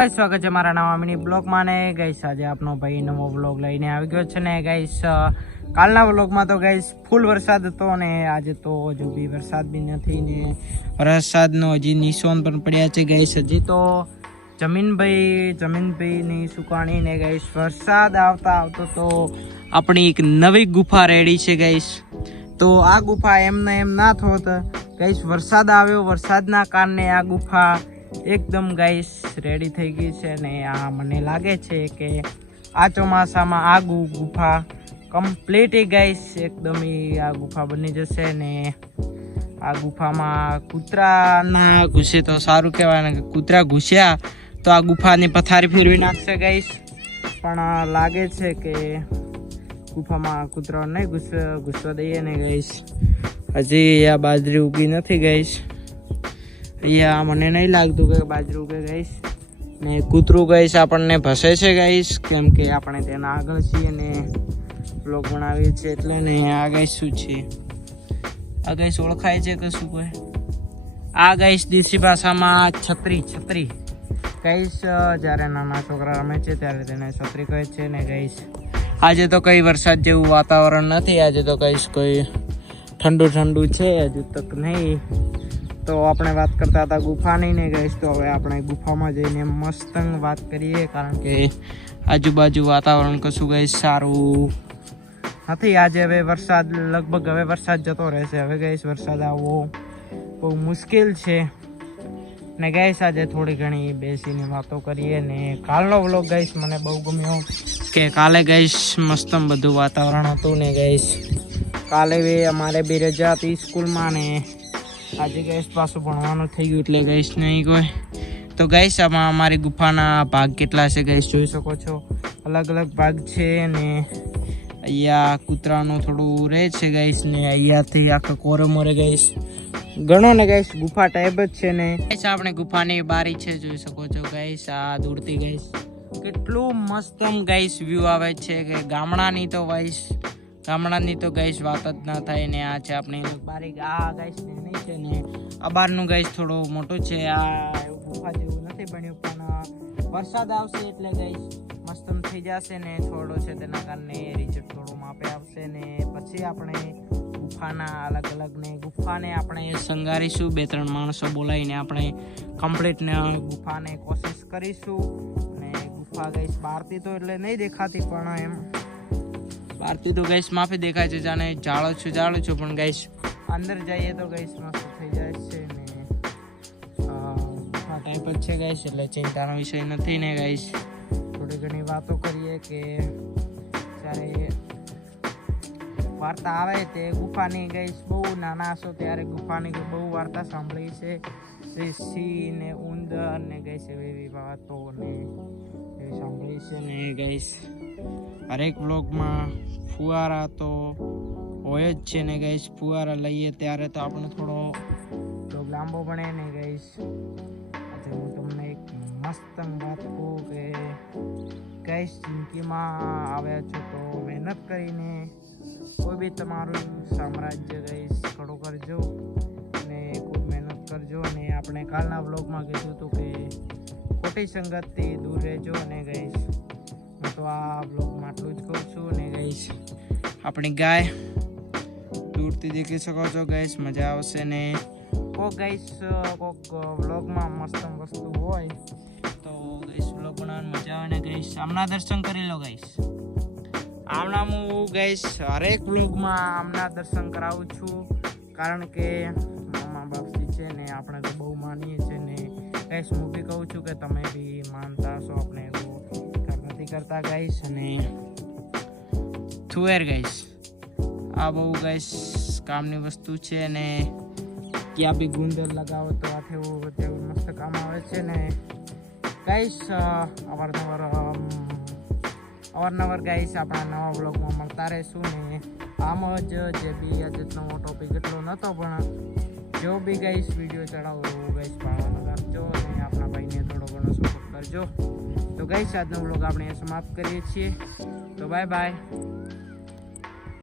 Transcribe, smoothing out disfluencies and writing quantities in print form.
સ્વાગત છે મારા નવા મિની બ્લોગમાં ને ગાઈસ આજે આપનો ભાઈ નવો બ્લોગ લઈને આવી ગયો છે ને ગાઈસ કાલના બ્લોગમાં તો ગાઈસ ફૂલ વરસાદ હતો ને આજે તો હજુ બી વરસાદ બી નથી ને વરસાદનો હજી નિશાન પણ પડ્યા છે ગાઈસ હજી તો જમીનભાઈની સુકાણી ને ગાઈસ વરસાદ આવતો તો આપણી એક નવી ગુફા રેડી છે ગાઈસ તો આ ગુફા એમને એમ ના થોત ગાઈસ વરસાદ આવ્યો વરસાદના કારણે આ ગુફા એકદમ ગાઈસ રેડી થઈ ગઈ છે ને આ મને લાગે છે કે આ ચોમાસામાં આ ગુફા કમ્પ્લીટ ગાઈસ એકદમ આ ગુફા બની જશે ને આ ગુફામાં કૂતરા ના ઘૂસે તો સારું કહેવાય ને કૂતરા ઘૂસ્યા તો આ ગુફાની પથારી ફેરવી નાખશે ગાઈસ પણ લાગે છે કે ગુફામાં કૂતરા નહીં ઘૂસવા દઈએ ને ગાઈસ હજી આ બાજરી ઉગી નથી ગાઈસ અહીંયા મને નહીં લાગતું કે બાજરું કે ગાઈસ ને કૂતરું ગાઈસ આપણને ભસે છે ગાઈસ કેમ કે આપણે તેના આગળ છીએ ને બ્લોગ બનાવીએ છીએ એટલે ને આ ગાઈસ શું છે આ ગાઈસ ઓળખાય છે કે શું કહે આ ગાઈસ દેશી ભાષામાં છત્રી ગાઈસ જ્યારે નાના છોકરા રમે છે ત્યારે તેને છત્રી કહે છે ને ગાઈસ આજે તો કઈ વરસાદ જેવું વાતાવરણ નથી આજે તો ગાઈસ કોઈ ઠંડુ છે હજુ તક નહીં તો આપણે વાત કરતા હતા ગુફાની ને ગાઈસ તો હવે આપણે ગુફામાં જઈને મસ્ત વાત કરીએ કારણ કે આજુબાજુ વાતાવરણ કશું ગાઈસ સારું નથી આજે હવે વરસાદ લગભગ હવે વરસાદ જતો રહેશે હવે ગાઈસ વરસાદ આવવો બહુ મુશ્કેલ છે ને ગાઈસ આજે થોડી ઘણી બેસીને વાતો કરીએ ને કાલનો વ્લોગ ગાઈસ મને બહુ ગમ્યો કે કાલે ગાઈસ મસ્ત બધું વાતાવરણ હતું ને ગાઈસ કાલે અમારે બી રજા હતી સ્કૂલમાં ને આજે ગાઈસ પાછું ભણવાનું થઈ ગયું એટલે ગાઈસ નહીં કોઈ તો ગાઈસ આમાં અમારી ગુફાના ભાગ કેટલા છે ગાઈસ જોઈ શકો છો અલગ અલગ ભાગ છે ને અહીંયા કૂતરાનું થોડું રહે છે ગાઈસ ને અહીંયાથી આખા કોરે મોરે ગાઈસ ઘણો ને ગાઈસ ગુફા ટાઈપ જ છે ને ગાઈસ આપણે ગુફાની બારી છે જોઈ શકો છો ગાઈસ આ દૂરથી ગાઈસ કેટલું મસ્ત ગાઈસ વ્યૂ આવે છે કે ગામડાની તો ગાઈસ વાત જ ના થાય ને આ છે આપણી બારી આ ગાઈસ નહીં છે ને આ બારનું ગાઈસ થોડું મોટું છે આ ગુફા જેવું નથી બન્યું પણ વરસાદ આવશે એટલે ગાઈસ મસ્ત થઈ જશે ને થોડો છે તેના કારણે રીચેપ થોડું માપે આવશે ને પછી આપણે ગુફાના અલગ અલગ ને ગુફાને આપણે શણગારીશું 2-3 માણસો બોલાવીને આપણે કમ્પ્લીટ ને ગુફાને કોશિશ કરીશું ને ગુફા ગાઈસ બહારથી તો એટલે નહીં દેખાતી પણ એમ બહારથી તો ગાઈસ માફી દેખાય છે જાણે જાળો છું પણ ગાઈસ અંદર જઈએ તો ગાઈસ મસ્ત થઈ જાય છે ને ગુફા ટાઈપ જ છે ગાઈસ એટલે ચિંતાનો વિષય નથી ને ગાઈસ થોડી ઘણી વાતો કરીએ કે જ્યારે વાર્તા આવે તે ગુફાની ગાઈસ બહુ નાના હશો ત્યારે ગુફાની બહુ વાર્તા સાંભળી છે સિંહ ને ઉંદર ને ગાઈસ એવી વાતો ને એવી સાંભળી છે ને ગાઈસ હરેક બ્લોગમાં ફુવારા તો હોય જ છે ને ગાઈસ ફુવારા લઈએ ત્યારે તો આપણે થોડો બ્લોગ લાંબો બને ને ગાઈસ આજે હું તમને એક મસ્ત વાત કહું કે ગાઈસ જિંદગીમાં આવ્યા છો તો મહેનત કરીને કોઈ બી તમારું સામ્રાજ્ય ગાઈસ ખડું કરજો અને ખૂબ મહેનત કરજો અને આપણે કાલના બ્લોગમાં કીધું હતું કે ખોટી સંગતથી દૂર રહેજો અને ગાઈસ હું તો આ બ્લોગમાં આટલું જ કહું છું ને ગાઈસ આપણી ગાય દૂરથી દેખી શકો છો ગાઈસ મજા આવશે ને કોક વ્લોગમાં મસ્ત વસ્તુ હોય તો ગાઈસ વ્લોગ બનાવવાની મજા આવે ને ગાઈસ આમના દર્શન કરી લો ગાઈસ આમના હું ગાઈસ હરેક વ્લોગમાં આમના દર્શન કરાવું છું કારણ કે મામા બાપજી છે ને આપણે તો બહુ માનીએ છીએ ને ગાઈસ હું બી કહું છું કે તમે બી માનતા હશો આપણે કરતા ગાઈસ અને થુએર ગાઈસ આ બહુ ગાઈસ કામની વસ્તુ છે ને ક્યાં બી ગુંદર લગાવો તો આ તેવું મસ્ત કામ આવે છે ને ગાઈસ અવારનવાર ગાઈસ આપણા નવા બ્લોગમાં મળતા રહીશું ને આમ જ જે બી આજે નવો ટોપિક એટલો નહોતો પણ જો બી ગાઈસ વિડીયો ચડાવો એવું ગાઈસ પાડવાનો રાખજો અને આપણા ભાઈને થોડો ઘણો સપોર્ટ કરજો તો ગાઈસ આજનો વ્લોગ આપણે સમાપ્ત કરીએ છીએ તો બાય